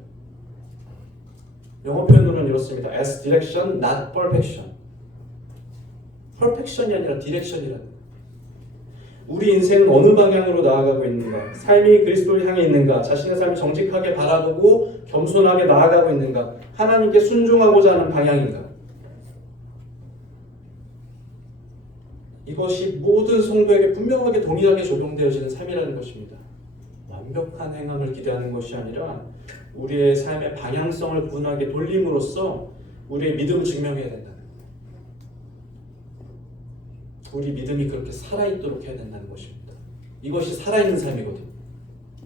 영어 표현으로는 이렇습니다. as direction, not perfection. perfection이 아니라 direction이라는 거예요. 우리 인생은 어느 방향으로 나아가고 있는가? 삶이 그리스도를 향해 있는가? 자신의 삶을 정직하게 바라보고 겸손하게 나아가고 있는가? 하나님께 순종하고자 하는 방향인가? 이것이 모든 성도에게 분명하게 동일하게 적용되어지는 삶이라는 것입니다. 완벽한 행함을 기대하는 것이 아니라 우리의 삶의 방향성을 분하게 돌림으로써 우리의 믿음을 증명해야 된다는 거예요. 우리 믿음이 그렇게 살아있도록 해야 된다는 것입니다. 이것이 살아있는 삶이거든요.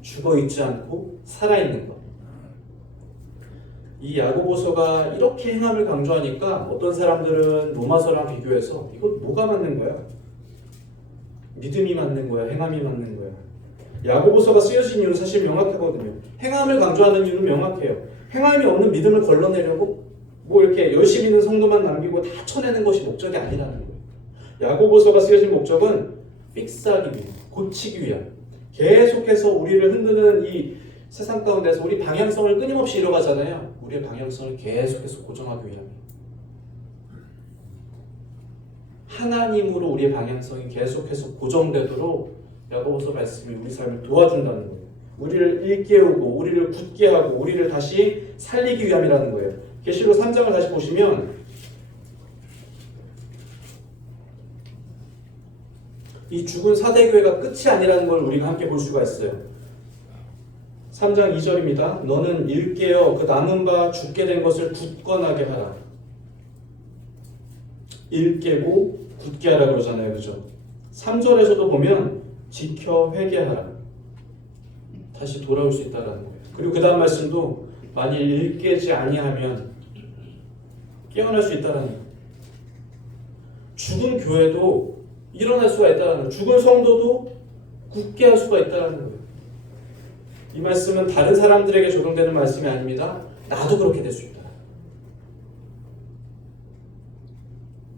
죽어있지 않고 살아있는 것. 이 야고보서가 이렇게 행함을 강조하니까 어떤 사람들은 로마서랑 비교해서 이거 뭐가 맞는 거야? 믿음이 맞는 거야? 행함이 맞는 거야? 야고보서가 쓰여진 이유는 사실 명확하거든요. 행함을 강조하는 이유는 명확해요. 행함이 없는 믿음을 걸러내려고 뭐 이렇게 열심히 있는 성도만 남기고 다 쳐내는 것이 목적이 아니라는 거예요. 야고보서가 쓰여진 목적은 픽스하기 위해, 고치기 위한, 계속해서 우리를 흔드는 이 세상 가운데서 우리 방향성을 끊임없이 잃어가잖아요. 우리의 방향성을 계속해서 고정하기 위함이에요. 하나님으로 우리의 방향성이 계속해서 고정되도록 야고보서 말씀이 우리 삶을 도와준다는 거예요. 우리를 일깨우고 우리를 굳게 하고 우리를 다시 살리기 위함이라는 거예요. 계시록 3장을 다시 보시면 이 죽은 사대교회가 끝이 아니라는 걸 우리가 함께 볼 수가 있어요. 3장 2절입니다. 너는 일깨어 그 남은 바 죽게 된 것을 굳건하게 하라. 일깨고 굳게 하라 그러잖아요. 그죠? 3절에서도 보면 지켜 회개하라. 다시 돌아올 수 있다는 거예요. 그리고 그 다음 말씀도 만일 일깨지 아니하면 깨어날 수 있다는 거예요. 죽은 교회도 일어날 수가 있다는 거예요. 죽은 성도도 굳게 할 수가 있다는 거예요. 이 말씀은 다른 사람들에게 적용되는 말씀이 아닙니다. 나도 그렇게 될 수 있다.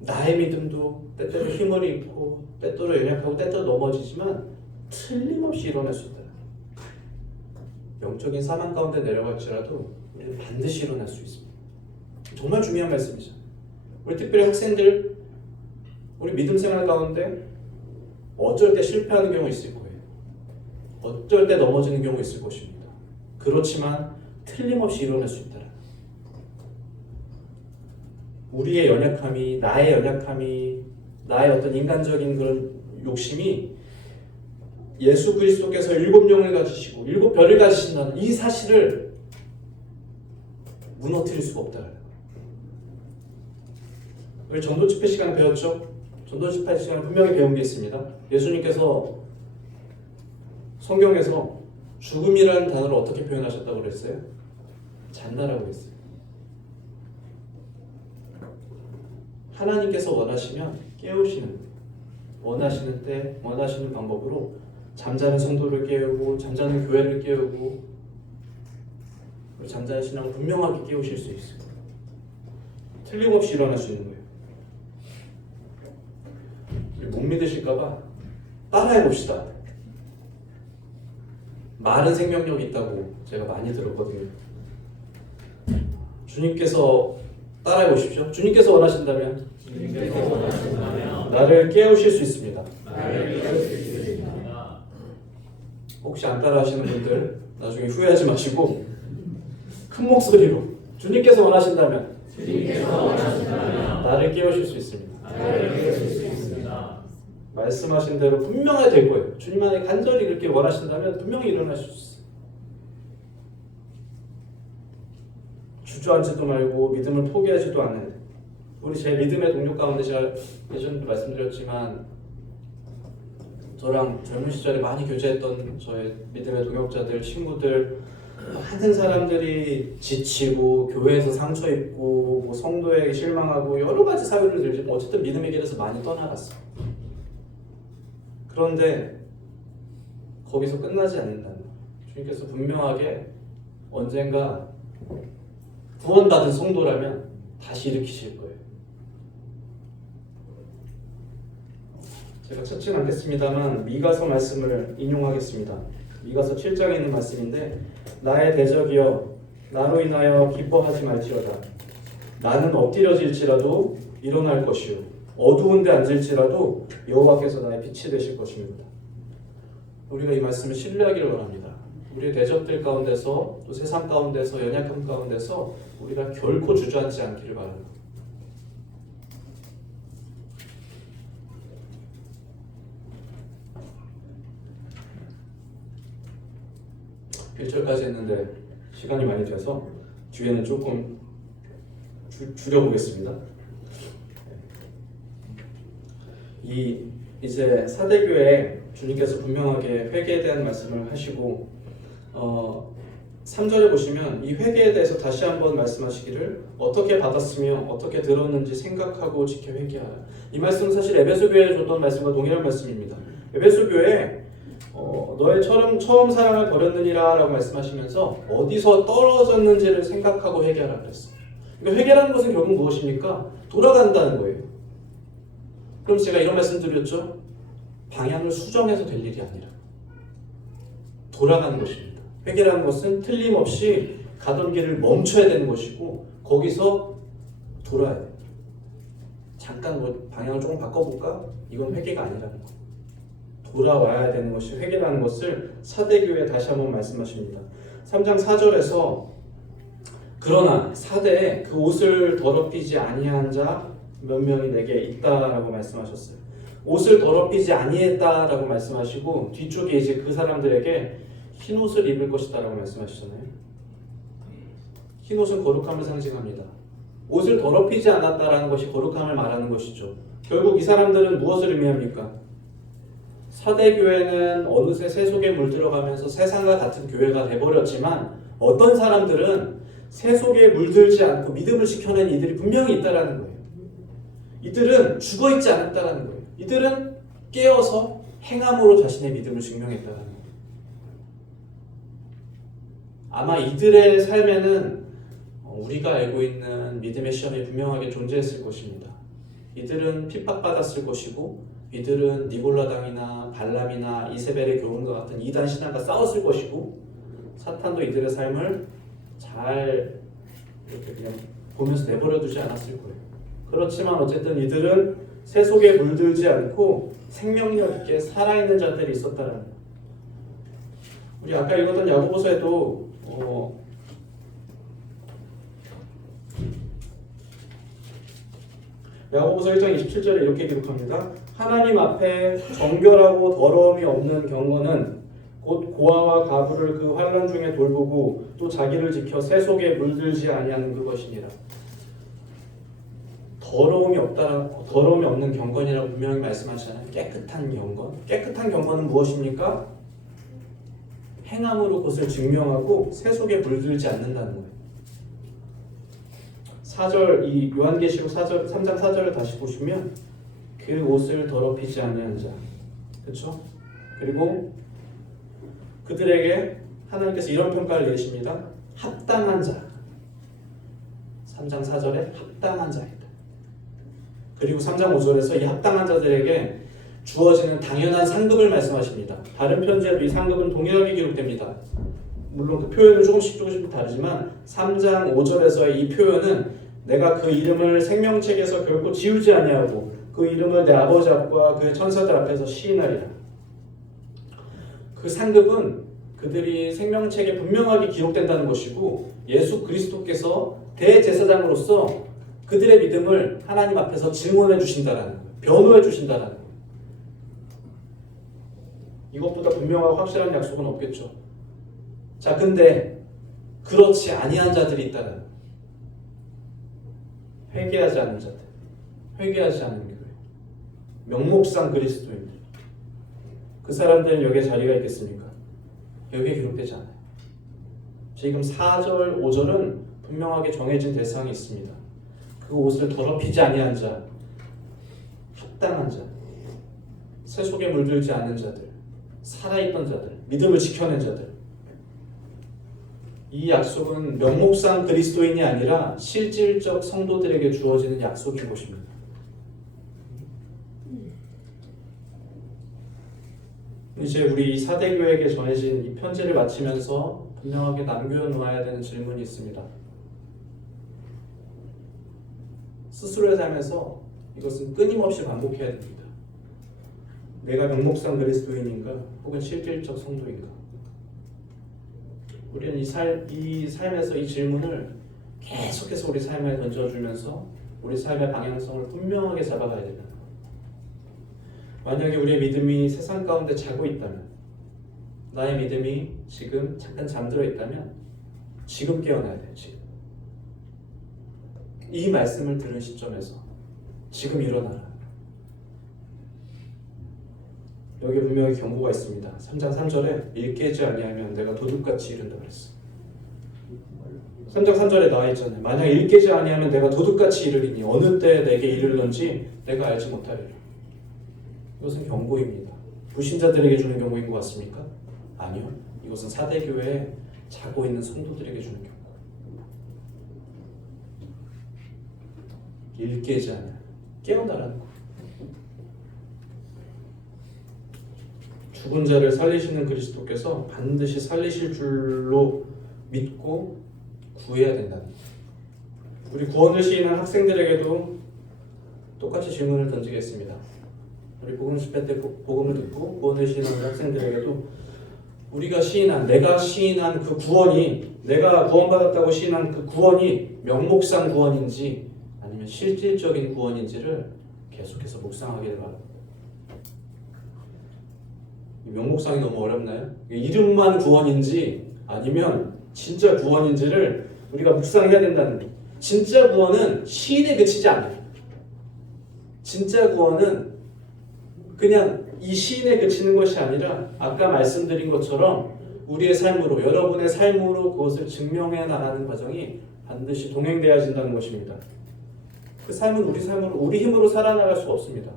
나의 믿음도 때때로 힘을 잃고 때때로 연약하고 때때로 넘어지지만 틀림없이 일어날 수 있다. 영적인 사망 가운데 내려갈지라도 우리는 반드시 일어날 수 있습니다. 정말 중요한 말씀이죠. 우리 특별히 학생들, 우리 믿음 생활 가운데 어쩔 때 실패하는 경우 있을 거예요. 어쩔 때 넘어지는 경우 있을 것입니다. 그렇지만 틀림없이 일어날 수 있다. 우리의 연약함이, 나의 연약함이, 나의 어떤 인간적인 그런 욕심이 예수 그리스도께서 7영을 가지시고 7별을 가지신다는 이 사실을 무너뜨릴 수가 없다는 거예요. 우리 전도 집회 시간에 배웠죠? 전도 집회 시간에 분명히 배운 게 있습니다. 예수님께서 성경에서 죽음이라는 단어를 어떻게 표현하셨다고 그랬어요? 잔나라고 했어요. 하나님께서 원하시면 깨우시는, 원하시는 때, 원하시는 방법으로 잠자는 성도를 깨우고 잠자는 교회를 깨우고 잠자는 신앙을 분명하게 깨우실 수 있어요. 틀림없이 일어날 수 있는 거예요. 못 믿으실까봐 따라해봅시다. 말은 생명력이 있다고 제가 많이 들었거든요. 주님께서 따라해보십시오. 주님께서 원하신다면 나를 깨우실 수 있습니다. 혹시 안 따라하시는 분들 나중에 후회하지 마시고 큰 목소리로 주님께서 원하신다면 나를 깨우실 수 있습니다. 말씀하신 대로 분명하게 될 거예요. 주님 안에 간절히 그렇게 원하신다면 분명히 일어나실 수 있어요. 주저앉지도 말고 믿음을 포기하지도 않는, 우리 제 믿음의 동력 가운데 제가 예전에도 말씀드렸지만 저랑 젊은 시절에 많이 교제했던 저의 믿음의 동역자들, 친구들, 많은 사람들이 지치고 교회에서 상처 입고 뭐 성도에게 실망하고 여러 가지 사유를 들지만 어쨌든 믿음의 길에서 많이 떠나갔어. 그런데 거기서 끝나지 않는다는 거예요. 주님께서 분명하게 언젠가 구원받은 성도라면 다시 일으키실 거예요. 제가 찾진 않겠습니다만 미가서 말씀을 인용하겠습니다. 미가서 7장에 있는 말씀인데 나의 대적이여 나로 인하여 기뻐하지 말지어다. 나는 엎드려질지라도 일어날 것이요 어두운 데 앉을지라도 여호와께서 나의 빛이 되실 것입니다. 우리가 이 말씀을 신뢰하기를 원합니다. 우리의 대적들 가운데서 또 세상 가운데서 연약함 가운데서 우리가 결코 주저앉지 않기를 바랍니다. (1절까지) 했는데 시간이 많이 돼서 뒤에는 조금 줄여보겠습니다. 이제 사대교회 주님께서 분명하게 회개에 대한 말씀을 하시고 3절에 보시면 이 회개에 대해서 다시 한번 말씀하시기를 어떻게 받았으며 어떻게 들었는지 생각하고 지켜 회개하라. 이 말씀은 사실 에베소 교회에 줬던 말씀과 동일한 말씀입니다. 에베소 교회에 너의 처음 사랑을 버렸느니라 라고 말씀하시면서 어디서 떨어졌는지를 생각하고 회개하라 그랬어요. 그러니까 회개라는 것은 결국 무엇입니까? 돌아간다는 거예요. 그럼 제가 이런 말씀 드렸죠. 방향을 수정해서 될 일이 아니라 돌아가는 것입니다. 회개라는 것은 틀림없이 가던 길을 멈춰야 되는 것이고 거기서 돌아야 돼요. 잠깐 방향을 조금 바꿔볼까? 이건 회개가 아니라는 거예요. 돌아와야 되는 것이 회개라는 것을 사대교회에 다시 한번 말씀하십니다. 3장 4절에서 그러나 사대에 그 옷을 더럽히지 아니한 자 몇 명이 내게 있다라고 말씀하셨어요. 옷을 더럽히지 아니했다라고 말씀하시고 뒤쪽에 이제 그 사람들에게 흰 옷을 입을 것이다라고 말씀하시잖아요. 흰 옷은 거룩함을 상징합니다. 옷을 더럽히지 않았다라는 것이 거룩함을 말하는 것이죠. 결국 이 사람들은 무엇을 의미합니까? 사대교회는 어느새 세속에 물들어가면서 세상과 같은 교회가 돼버렸지만 어떤 사람들은 세속에 물들지 않고 믿음을 지켜낸 이들이 분명히 있다라는 거예요. 이들은 죽어있지 않았다라는 거예요. 이들은 깨어서 행함으로 자신의 믿음을 증명했다라는 거예요. 아마 이들의 삶에는 우리가 알고 있는 믿음의 시험이 분명하게 존재했을 것입니다. 이들은 핍박받았을 것이고 이들은 니골라당이나 발람이나 이세벨의 교훈과 같은 이단 신앙과 싸웠을 것이고 사탄도 이들의 삶을 잘 이렇게 그냥 보면서 내버려두지 않았을 거예요. 그렇지만 어쨌든 이들은 세속에 물들지 않고 생명력 있게 살아있는 자들이 있었다는 거예요. 우리 아까 읽었던 야고보서에도 야고보서 1장 27절에 이렇게 기록합니다. 하나님 앞에 정결하고 더러움이 없는 경건은 곧 고아와 가부를 그 환난 중에 돌보고 또 자기를 지켜 세속에 물들지 아니하는 그것이니라. 더러움이 없는 경건이라고 분명히 말씀하시잖아요. 깨끗한 경건. 깨끗한 경건은 무엇입니까? 행함으로 그것을 증명하고 세속에 물들지 않는다는 거예요. 4절 이 요한계시록 3장 4절을 다시 보시면 그 옷을 더럽히지 아니한 자, 그렇죠? 그리고 그들에게 하나님께서 이런 평가를 내리십니다. 합당한 자. 3장 4절에 합당한 자이다. 그리고 3장 5절에서 이 합당한 자들에게 주어지는 당연한 상급을 말씀하십니다. 다른 편지에도 이 상급은 동일하게 기록됩니다. 물론 그 표현은 조금씩 다르지만 3장 5절에서의 이 표현은 내가 그 이름을 생명책에서 결코 지우지 아니하고 그 이름을 내 아버지 앞과 그의 천사들 앞에서 시인하리라. 그 상급은 그들이 생명책에 분명하게 기록된다는 것이고 예수 그리스도께서 대제사장으로서 그들의 믿음을 하나님 앞에서 증언해 주신다라는 거예요. 변호해 주신다라는 거예요. 이것보다 분명하고 확실한 약속은 없겠죠. 자, 근데 그렇지 아니한 자들이 있다는 거예요. 회개하지 않는 자들, 회개하지 않는 교회, 명목상 그리스도인들. 그 사람들은 여기에 자리가 있겠습니까? 여기에 기록되지 않아요. 지금 4절, 5절은 분명하게 정해진 대상이 있습니다. 그 옷을 더럽히지 아니한 자, 합당한 자, 세속에 물들지 않은 자들, 살아있던 자들, 믿음을 지켜낸 자들. 이 약속은 명목상 그리스도인이 아니라 실질적 성도들에게 주어지는 약속인 것입니다. 이제 우리 사대교회에게 전해진 이 편지를 마치면서 분명하게 남겨놓아야 되는 질문이 있습니다. 스스로의 삶에서 이것은 끊임없이 반복해야 됩니다. 내가 명목상 그리스도인인가 혹은 실질적 성도인가? 우리는 이 삶에서 이 질문을 계속해서 우리 삶에 던져주면서 우리 삶의 방향성을 분명하게 잡아가야 됩니다. 만약에 우리의 믿음이 세상 가운데 자고 있다면, 나의 믿음이 지금 잠깐 잠들어 있다면 지금 깨어나야 돼요. 지금. 이 말씀을 들은 시점에서 지금 일어나라. 여기 분명히 경고가 있습니다. 3장 3절에 일 깨지 아니하면 내가 도둑같이 이른다 그랬어. 3장 3절에 나와 있잖아요. 만약 일 깨지 아니하면 내가 도둑같이 이르리니 어느 때에 내게 이르는지 내가 알지 못하리라. 이것은 경고입니다. 불신자들에게 주는 경고인 것 같습니까? 아니요. 이것은 사대교회에 자고 있는 성도들에게 주는 경고. 일 깨지 않아요. 깨어나라는 거. 죽은 자를 살리시는 그리스도께서 반드시 살리실 줄로 믿고 구해야 된다는 거예요. 우리 구원을 시인한 학생들에게도 똑같이 질문을 던지겠습니다. 우리 복음 집회 때 복음을 듣고 구원을 시인하는 학생들에게도 우리가 시인한, 내가 시인한 그 구원이, 내가 구원받았다고 시인한 그 구원이 명목상 구원인지 아니면 실질적인 구원인지를 계속해서 묵상하기를 바랍니다. 명목상이 너무 어렵나요? 이름만 구원인지 아니면 진짜 구원인지를 우리가 묵상해야 된다는 거예요. 진짜 구원은 시인에 그치지 않아요. 진짜 구원은 그냥 이 시인에 그치는 것이 아니라 아까 말씀드린 것처럼 우리의 삶으로, 여러분의 삶으로 그것을 증명해 나가는 과정이 반드시 동행되어진다는 것입니다. 그 삶은 우리 삶으로, 우리 힘으로 살아나갈 수가 없습니다.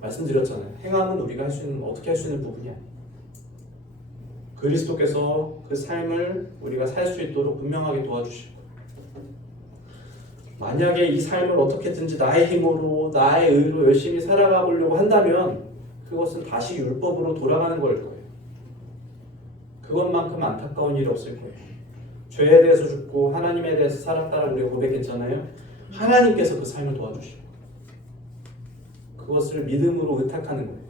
말씀드렸잖아요. 행함은 우리가 할 수 있는, 어떻게 할 수 있는 부분이 아니에요. 그리스도께서 그 삶을 우리가 살 수 있도록 분명하게 도와주시고, 만약에 이 삶을 어떻게든지 나의 힘으로, 나의 의로 열심히 살아가 보려고 한다면 그것은 다시 율법으로 돌아가는 걸 거예요. 그것만큼 안타까운 일이 없을 거예요. 죄에 대해서 죽고 하나님에 대해서 살았다라고 우리가 고백했잖아요. 하나님께서 그 삶을 도와주시고 그것을 믿음으로 의탁하는 거예요.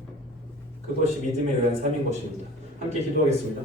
그것이 믿음에 의한 삶인 것입니다. 함께 기도하겠습니다.